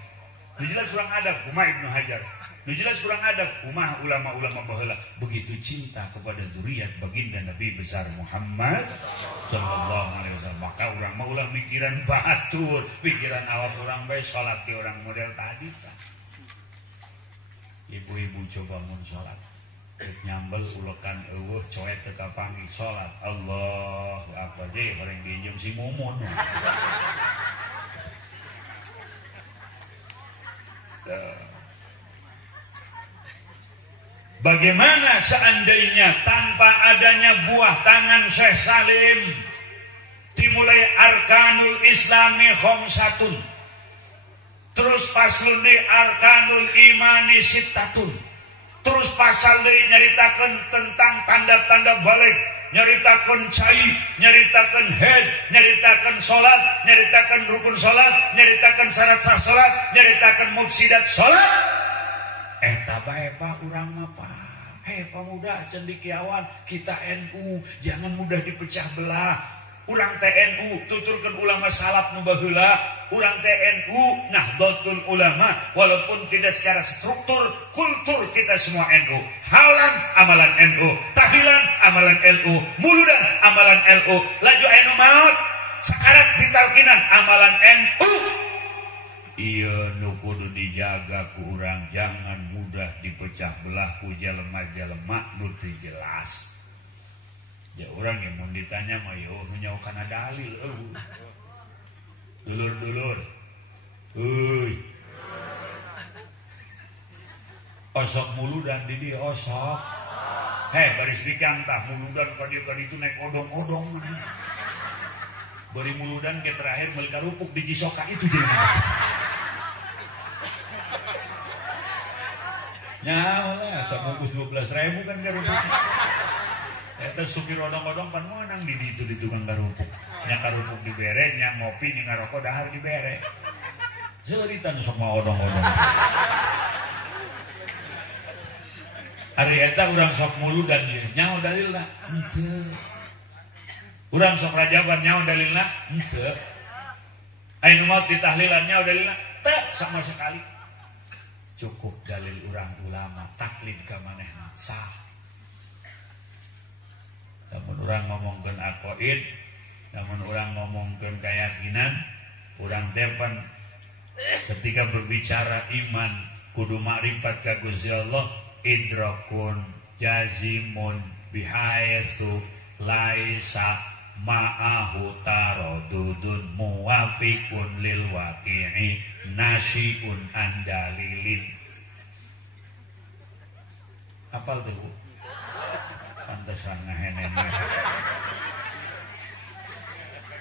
nu jelas kurang adab kumaha Ibnu Hajar, nu jelas kurang adab kumaha ulama-ulama baheula begitu cinta kepada zuriat baginda Nabi besar Muhammad sallallahu alaihi wasallam. Maka urang mah ulah mikiran batur, pikiran awak urang bae salat ke urang model tadi tah. Ibu-ibu coba mun salat nyambel ulekan eueuh coet teu kapanggih salat Allahu akbar je horeng diinjem si mumun. Bagaimana seandainya tanpa adanya buah tangan Syekh Salim dimulai arkanul islami khamsatun terus faslun di arkanul imani sittatun terus pasal deui nyaritakeun tentang tanda-tanda balik, nyaritakeun cai, nyaritakeun haid, nyaritakeun salat, nyaritakeun rukun salat, nyaritakeun syarat sah salat, nyaritakeun mufsidat salat. Eta bae Pak urang mah Pak. Pemuda cendikiawan kita NU jangan mudah dipecah belah. Urang TNU tuturkeun ulama salaf nu baheula, urang TNU Nahdlatul Ulama walaupun tidak secara struktur kultur kita semua NU. Haulan amalan NU, tahlilan amalan NU, muludan amalan NU, laju anu maot sakarat ditalkinan amalan NU. Iya nu kudu dijaga ku urang jangan mudah dipecah belah ku jelema-jelema nu teu jelas. Ya orang yang mau ditanya mah yo nu nyaho kana dalil dulur-dulur. Euy. Osok muludan di dieu osok. Baris bikang tah muludan ka dieu ka ditu naik odong-odong mana. Bari muludan ke terakhir meuli karupuk di Cisoka itu jelema. Nyaho lah, sabungkus 12.000 kan karupuk. Eta supir odong-odong pan moanang di ditu di tukang karupuk. Nya karupuk dibere, nya ngopi, nya ngarokok dahar dibere. Zeuritan semua odong-odong. Ari eta urang sok muludan ieu, nyaho dalilna? Henteu. Urang sok rajaban nyaho dalilna? Henteu. Anu maot ditahlilan nyaho dalilna? Teu sama sekali. Cukup dalil urang ulama taklid ka manehna sah. Namun urang ngomongkeun aqaid, namun urang ngomongkeun keyakinan, urang depan ketika berbicara iman kudu makrifat ka Gusti Allah idrakun jazimun bihaitsu laisa ma'ahu taradudun muwafiqun lil waqi'i nasiun andalilin. Apal tuh pantesan ngahenen.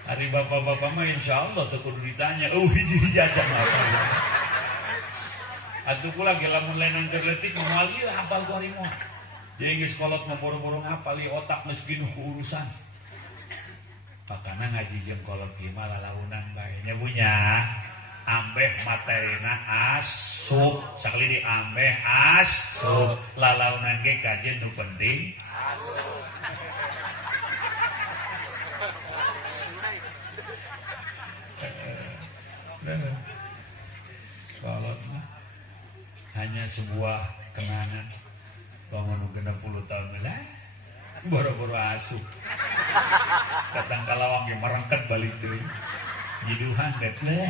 Hari bapak-bapak mah insyaallah teu kudu ditanya hiji-hiji acan apa. Atuh pula ge lamun lain keur leutik moal ieu hafal ku ari moal. Jeung geus kolot mah boro-boro ngapal ieu otak geus pinuh ku urusan. Makana ngaji jeung kolot ieu mah lalaunan bae nya punya. Ambeh materina asup sakali di ambeh asup lalaunan ge kajen nu penting asup. Kolot mah hanya sebuah kenangan bahwa nu 60 tahun lah boro-boro asup datang kalawang ge merengket balik deui jiduhan bepleh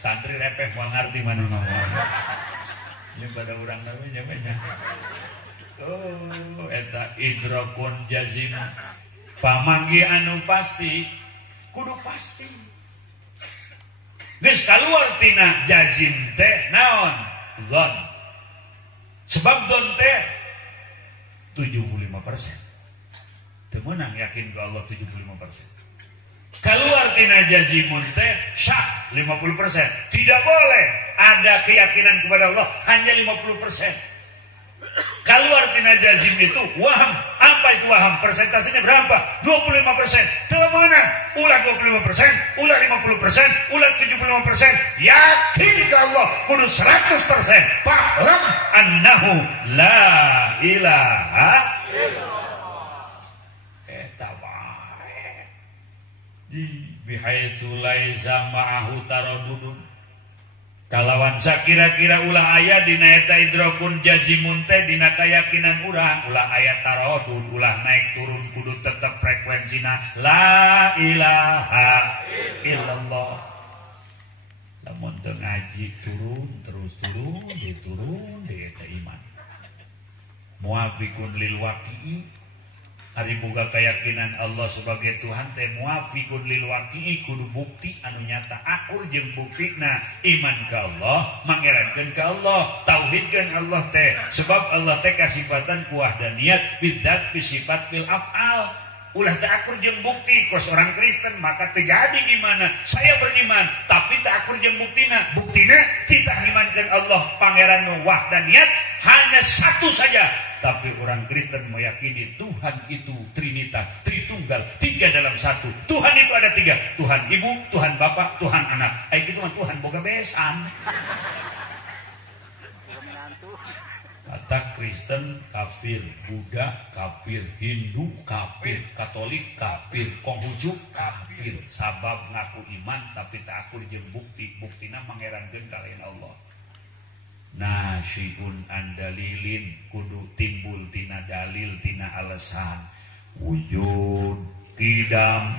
santri repeh moal ngarti mana ngomong ini pada urang namanya banyak. Oh eta idrakun jazim pamanggi anu pasti kudu pasti geus kaluar tina jazim teh naon zon sebab zon teh 75% teu meunang yakin ke Allah 75%. Keluar tina jazimun teh syak 50%. Tidak boleh ada keyakinan kepada Allah hanya 50%. Keluar tina jazim itu waham. Apa itu waham? Persentasenya berapa? 25%. Teu meunang ulah 25%, ulah 50%, ulah 75%. Yakin ke Allah kudu 100%. Fa'lam annahu la ilaha di bihaitsu laisa ma'ahu taradudun kalawan sakira-kira ulah aya dina eta idrakun jazimun teh dina kayakinan urang ulah aya taradud ulah naik turun kudu tetep frekuensina la ilaha illallah. Lamun teu ngaji turun terus turun di eta iman muafiqun lil waqi'i. Ari boga keyakinan Allah sebagai Tuhan teh muafiqun lil waqi'i kudu bukti anu nyata akur jeung buktina iman ka Allah mangerankeun ka Allah tauhidkeun Allah teh sebab Allah teh kasifatan ku wahdaniyat bidzat bi sifat bil af'al ulah teh akur jeung bukti kos orang Kristen maka terjadi imanna saya beriman tapi teh akur jeung buktina kita imankeun Allah pangeran ajaran wahdaniyat hanya satu saja. Tapi orang Kristen meyakini Tuhan itu Trinitas, Tritunggal, tiga dalam satu. Tuhan itu ada tiga. Tuhan Ibu, Tuhan Bapak, Tuhan Anak. Itu mah Tuhan boga besan. Kata Kristen kafir, Buddha kafir, Hindu kafir, Katolik kafir, Konghucu kafir. Sabab ngaku iman tapi tak akur jeung buktina mangherankeun kalian Allah. Nasyun andalilin kudu timbul tina dalil tina alasan wujud kidam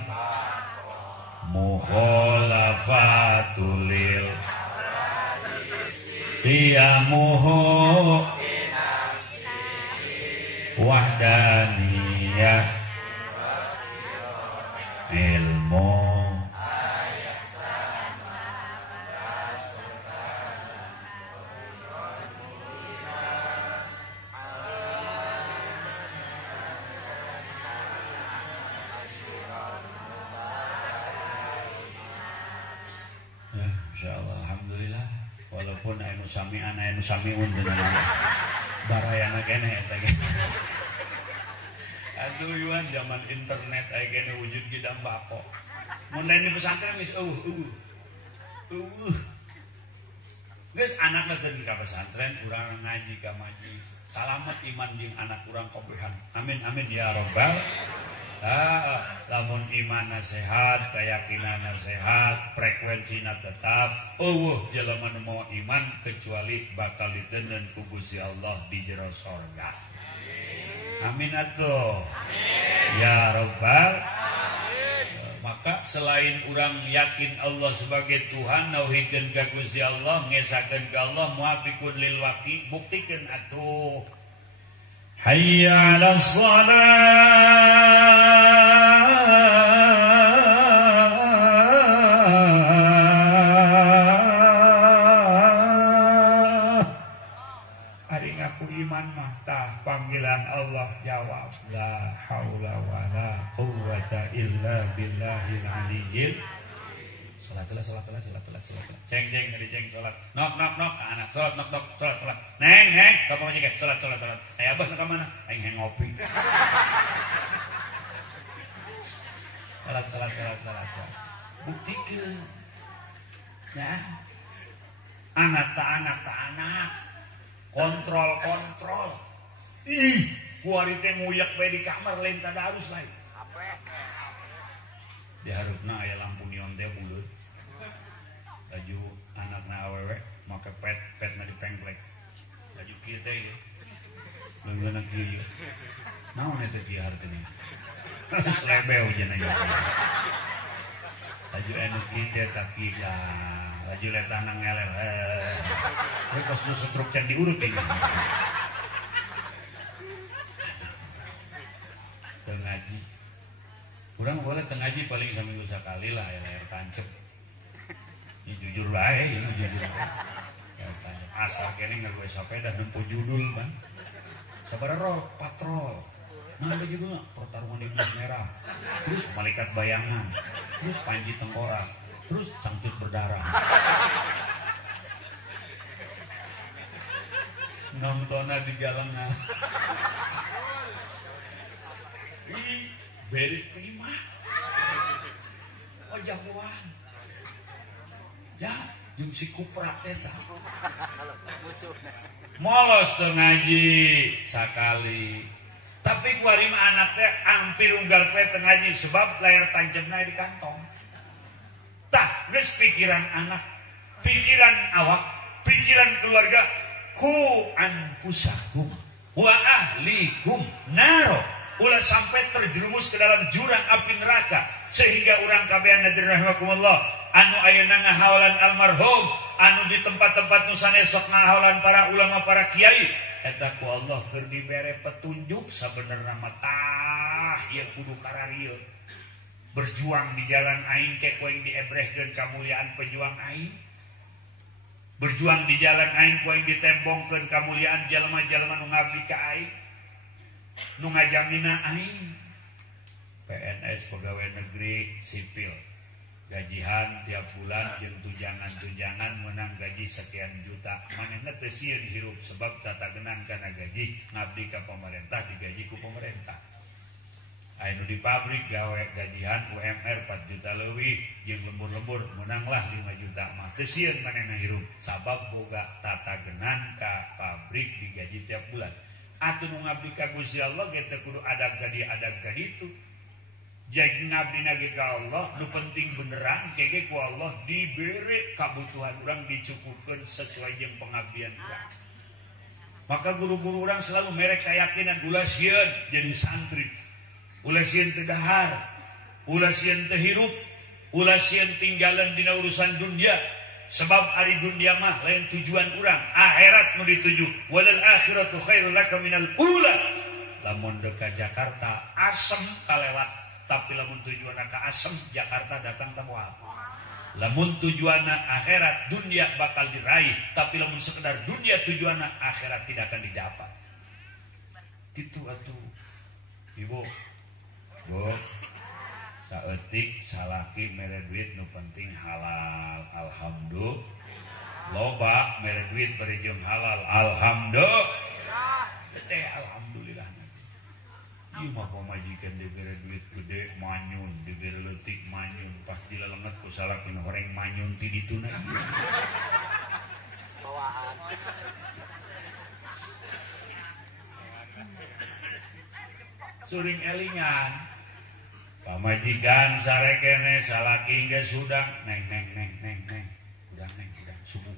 mukhalafatul lil qiyamuhu wahdaniyah ilmu insyaallah alhamdulillah walaupun anu sami'an anu sami'un dengan barayana keneh eta ge. Aduh Iwan zaman internet aya kene wujud gidam bako. Mun lain di pesantren geus Geus anakna teu ka pesantren urang ngaji ka majlis. Salamet iman jeung anak urang kobehan. Amin amin ya rabbal. Lamun imanna sehat, keyakinanna sehat, frekuensina tetap, jelema nu mau iman kecuali bakal diteundeun ku Gusti Allah di jero sorga. Amin atuh. Ya Rabbal. Maka selain orang yakin Allah sebagai Tuhan, nauhidkeun ka Gusti Allah, ngesakeun ka Allah, muafiqun lil waqi, buktikeun atuh. Hayya 'alas shalah. Ari ngaku iman mah tah panggilan Allah jawab la haula wala quwwata illa billahil aliyyil. Salat. Ceng ngeri salat. Nok ka anak salat nok salat. Neng ka pamaji ge salat. Aya abah ka mana? Aing ngopi. Salat. Buktikeun. Ya. Anak. Kontrol. Kuari teh nguyak bae di kamar lain tadarus lain. Di harupna aya lampu neon teh buleut. Baju anakna awewe make petna dipengklek. Baju kieu teh ge. Leungeunna kieu. Naon eta kieu hartina? Slebeu cenah ieu. Baju anu kieu teh tak kieu. Baju letana ngeler. Terus pas nu setruk can diurut ieu. Ngaji. Urang boleh ngaji paling seminggu sekali lah ya layar tancep. Ini jujur bae, Asal kene nggawe sepeda nempuh judul kan. Sabaraha patrol. Nah ada judulnya pertarungan iblis merah. Terus malaikat bayangan. Terus panji tengkorak. Terus cangcut berdarah. Nontonnya di galengan. Beri prima. Jagoan. Ya, jeung si kuprat teh tah. Molos teu ngaji sakali. Tapi kuari mah anak teh hampir unggal poe teu ngaji sebab layar tancapna di kantong. Tah, geus pikiran anak, pikiran awak, pikiran keluarga ku anfusahum wa ahlikum naro. Ulah sampai terjerumus ke dalam jurang api neraka sehingga orang kabehan hadirin rahimakumullah anu ayeuna ngahawalan almarhum anu di tempat-tempat nu sanesok ngahawalan para ulama para kiai eta ku Allah keur dibere petunjuk sabenerna mah tah ieu kudu kararieu berjuang di jalan aing teh kuing diebrehkeun kamuliaan pejuang aing berjuang di jalan aing kuing ditembongkeun kamuliaan jalma-jalma nu ngabdi ka aing nu ngajamina aing PNS pegawai negeri sipil gajihan tiap bulan jeung tunjangan menang gaji sekian juta manehna teu sieun hirup sebab tata genang kana gaji ngabdi ka pemerintah digaji ku pemerintah. Anu di pabrik gawe gajihan UMR 4 juta leuwih jeung lembur-lembur menanglah 5 juta mah teu sieun manehna hirup sabab boga tata genang ka pabrik digaji tiap bulan. Atuh nu ngabdi ka Gusti Allah ge teu kudu adag gadi itu. Jadi ngabdi nage ka Allah nu penting beneran kege ku Allah diberi kebutuhan orang dicukupkan sesuai jeung pengabdian urang. Maka guru-guru orang selalu merek keyakinan ulah sieun jadi santri, ulah sieun teu dahar, ulah sieun teu hirup, ulah sieun tinggalan dina urusan dunia. Sebab ari dunia mah lain tujuan urang, akhirat nu dituju. Walal akhiratu khairul laka minal ula. Lamun deka Jakarta asem kalewat. Tapi lamun tujuanna ka asem Jakarta datang tamual. Lamun tujuanna akhirat dunia bakal diraih, tapi lamun sekedar dunia tujuanna akhirat tidak akan didapat. Gitu atuh. Ibu. Bu. Saeutik salaki mere duit nu penting halal. Alhamdulillah. Loba mere duit bari jeung halal. Alhamdulillah. Teh alhamdulillah. Ieu mah pamajikan dibere duit gede manyun, dibere leutik manyun, pas dilelenget ku salaki nu horeng manyun ti dituna. Bawaan. Suring elingan. Pamajikan sare kene salaki geus sudang, neng. Udang neng, subuh.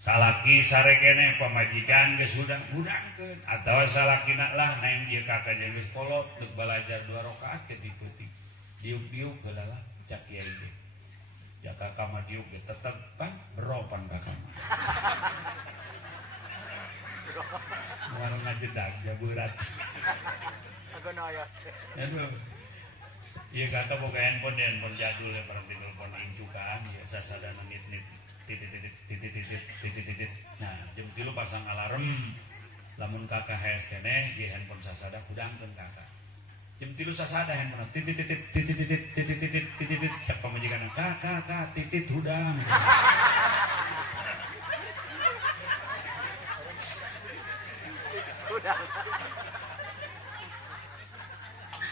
Salaki sare kene pamajikan geus udangkeun atawa salakina lah naeng ieu kakak geus kolot deuk balajar 2 rakaat ke tipeutik diuk-diuk heula cak kiai ge jaka ka mah diuk ge tetep pan beropan ka kamar moal ngajedag jaburat Agonoyo aduh ieu kakak boga handphone jadul ya parang telepon incukan ya sasadana nit-nit titit. Nah, jam 3 pasang alarm. Lamun kakak hees keneh di handphone sasada kudangkeun kakak. Jam 3 sasada handphone titit. Cek pamajikan kakak titit hudang.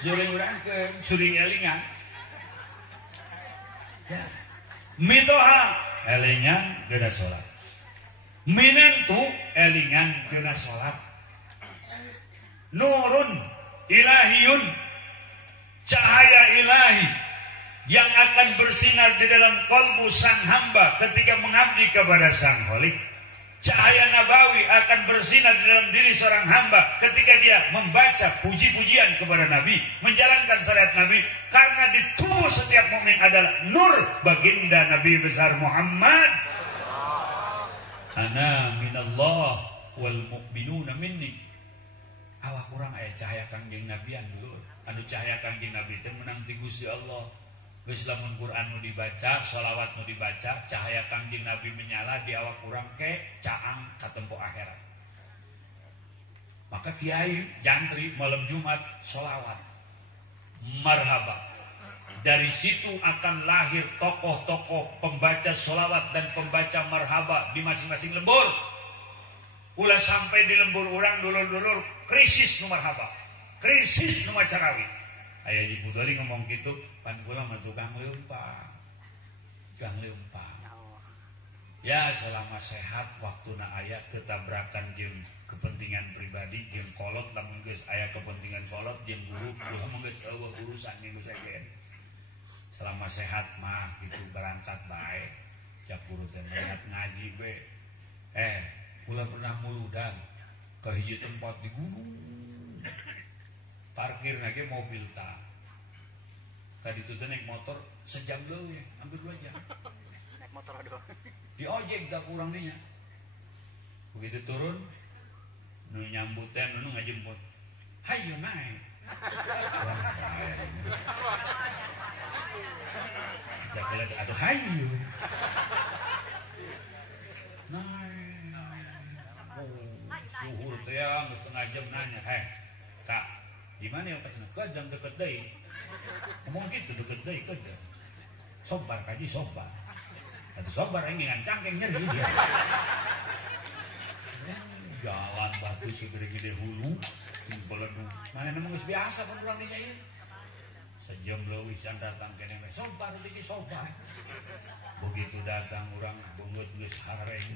Suring urangkeun, suring elingan. Ya. Mitoha elingan geuna salat. Minentu elingan geuna salat. Nurun ilahiyun, cahaya ilahi yang akan bersinar di dalam kalbu sang hamba ketika mengabdi kepada sang Khalik. Cahaya nabawi akan bersinar di dalam diri seorang hamba ketika dia membaca puji-pujian kepada Nabi, menjalankan syariat Nabi, karena di tubuh setiap mukmin adalah nur baginda Nabi besar Muhammad. Ana minallah wal mu'minuna minni. Awak urang aya cahaya kangjeng Nabian dulu. Anu cahaya kangjeng Nabi teh menang ti Gusti Allah. Geus lamun Quran nu dibaca, shalawat nu dibaca, cahaya kangjeng Nabi menyala di awak urang ke caang katempo akhirat. Maka kiai jantri malam Jumat shalawat marhaba. Dari situ akan lahir tokoh-tokoh pembaca sholawat dan pembaca marhaba di masing-masing lembur. Ulah sampai di lembur urang dulur-dulur krisis nu marhaba, krisis nu macarawi. Aya Haji Budoli ngomong gitu, pan kula mah tukang leumpang. Ya selama sehat waktuna aya ketabrakan jeung kepentingan pribadi jeung kolot lamun geus aya kepentingan kolot jeung guru kula mah geus eueuh urusan minggu segen. Selama sehat mah gitu berangkat bae. Cak guru teh berangkat ngaji be. Kula pernah muludan ke hiji tempat di gunung. Parkir lagi mobil tak. Tadi itu naik motor sejam leuwih, hampir 2 jam. Naik motor doang. Di ojek tak kurang dinya. Begitu turun, nu nyambut teh nu ngajemput. Hayu naik. Jadi ada hayu. Naik. Suhur teh ya setengah jam nanya, Kak, di mana yang kasih? Kedang deket deui. Ngomong gitu deket deui kedang. sobar kaji sobar. Atau sobar yang cangkeng nyeri dia. Jalan batu si gede-gede hulu, beledung. Mana emang geus biasa pun pulang dinya ieu. Sejam leuwih can datang keneh sobar teh sobar. Begitu datang urang beungeut geus hareng.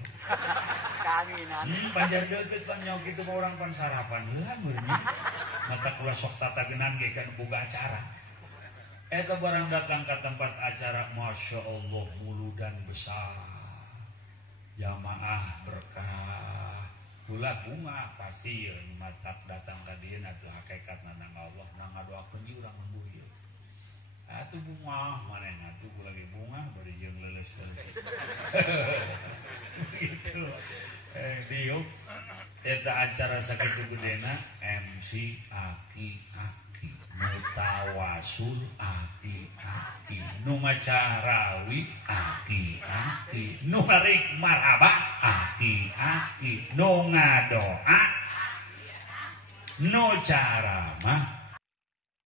Kanginan. Panjar deukeut pan nyok kitu mah urang pan sarapan heula meureun. Mata kula sok tatagenan ge kan boga acara. Eta barang datang ke tempat acara, Masya Allah mulu dan besar. Jamaah berkah. Pula bunga pasti ya matak datang ke dia atuh hakikat nang Allah nang ngadoakeun ieu urang lembur ieu. Atuh bunga maneh atuh ku lagi bunga bari jeung leuleus. Gitu. Diuk eta acara sakitu gedena MC aki-aki mutawasul aki-aki nu macarawi aki-aki nu ngarik marhaba aki-aki nu ngadoa nu caramah